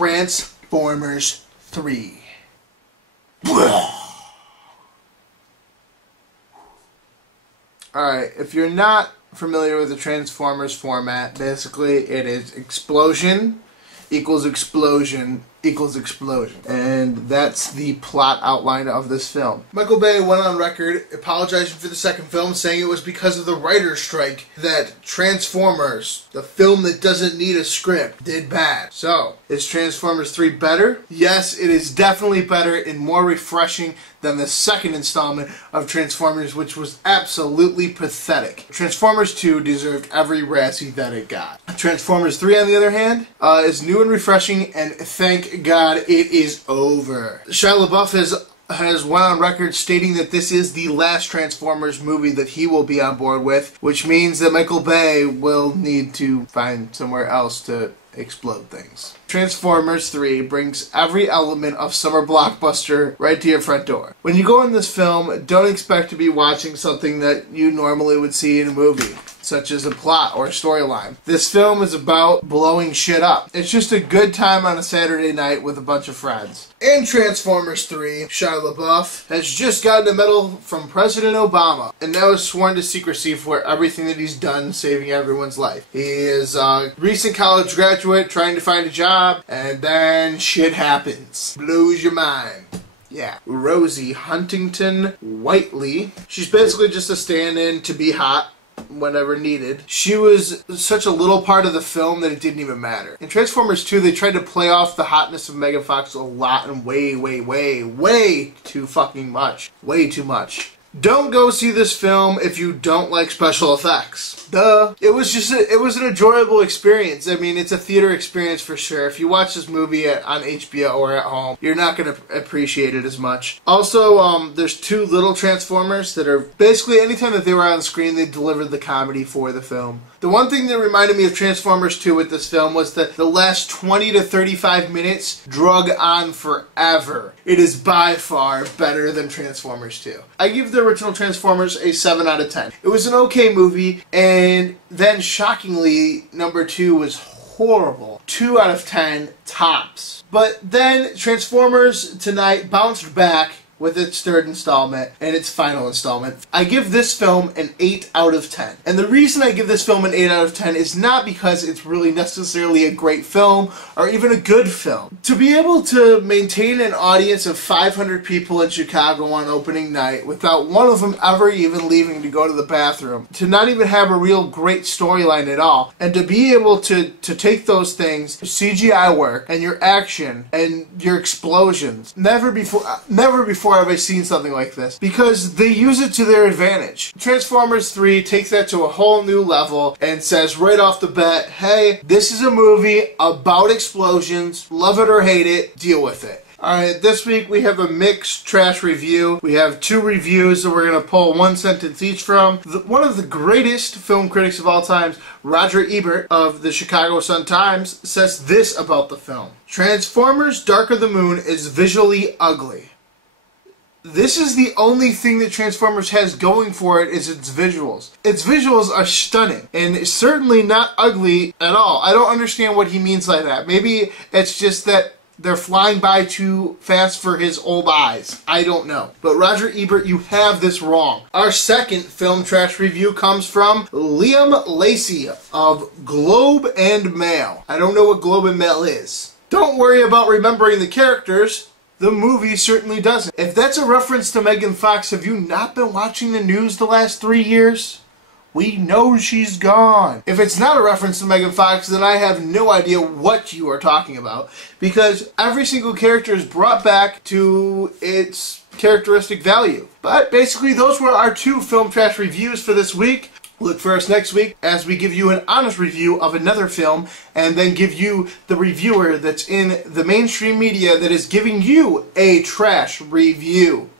Transformers 3. Alright, if you're not familiar with the Transformers format, basically it is explosion equals explosion equals explosion. And that's the plot outline of this film. Michael Bay went on record apologizing for the second film, saying it was because of the writer's strike that Transformers, the film that doesn't need a script, did bad. So, is Transformers 3 better? Yes, it is definitely better and more refreshing than the second installment of Transformers, which was absolutely pathetic. Transformers 2 deserved every Razzie that it got. Transformers 3, on the other hand, is new and refreshing, and thank God it is over. Shia LaBeouf has went on record stating that this is the last Transformers movie that he will be on board with, which means that Michael Bay will need to find somewhere else to explode things. Transformers 3 brings every element of summer blockbuster right to your front door. When you go in this film, don't expect to be watching something that you normally would see in a movie, such as a plot or a storyline. This film is about blowing shit up. It's just a good time on a Saturday night with a bunch of friends. In Transformers 3, Shia LaBeouf has just gotten a medal from President Obama, and now is sworn to secrecy for everything that he's done saving everyone's life. He is a recent college graduate trying to find a job, and then shit happens. Blows your mind. Yeah. Rosie Huntington-Whiteley. She's basically just a stand-in to be hot whenever needed. She was such a little part of the film that it didn't even matter. In Transformers 2, they tried to play off the hotness of Megan Fox a lot and way too fucking much. Way too much. Don't go see this film if you don't like special effects. Duh. It was an enjoyable experience. I mean, it's a theater experience for sure. If you watch this movie on HBO or at home, you're not going to appreciate it as much. Also, there's two little Transformers that are basically anytime that they were on screen, they delivered the comedy for the film. The one thing that reminded me of Transformers 2 with this film was that the last 20 to 35 minutes drug on forever. It is by far better than Transformers 2. I give the original Transformers a 7 out of 10. It was an okay movie, and then shockingly, number 2 was horrible. 2 out of 10 tops. But then Transformers tonight bounced back with its third installment and its final installment. I give this film an 8 out of 10. And the reason I give this film an 8 out of 10 is not because it's really necessarily a great film or even a good film. To be able to maintain an audience of 500 people in Chicago on opening night without one of them ever even leaving to go to the bathroom, to not even have a real great storyline at all, and to be able to take those things, CGI work, and your action, and your explosions, never before have I seen something like this, because they use it to their advantage. Transformers 3 takes that to a whole new level and says right off the bat, hey, this is a movie about explosions, love it or hate it, deal with it. Alright, this week we have a mixed trash review. We have 2 reviews that we're going to pull 1 sentence each from. One of the greatest film critics of all time, Roger Ebert of the Chicago Sun-Times, says this about the film. Transformers Dark of the Moon is visually ugly. This is the only thing that Transformers has going for it is its visuals. Its visuals are stunning and certainly not ugly at all. I don't understand what he means by that. Maybe it's just that they're flying by too fast for his old eyes. I don't know. But Roger Ebert, you have this wrong. Our second film trash review comes from Liam Lacey of Globe and Mail. I don't know what Globe and Mail is. Don't worry about remembering the characters. The movie certainly doesn't. If that's a reference to Megan Fox, have you not been watching the news the last 3 years? We know she's gone. If it's not a reference to Megan Fox, then I have no idea what you are talking about, because every single character is brought back to its characteristic value. But basically, those were our 2 film trash reviews for this week. Look for us next week as we give you an honest review of another film and then give you the reviewer that's in the mainstream media that is giving you a trash review.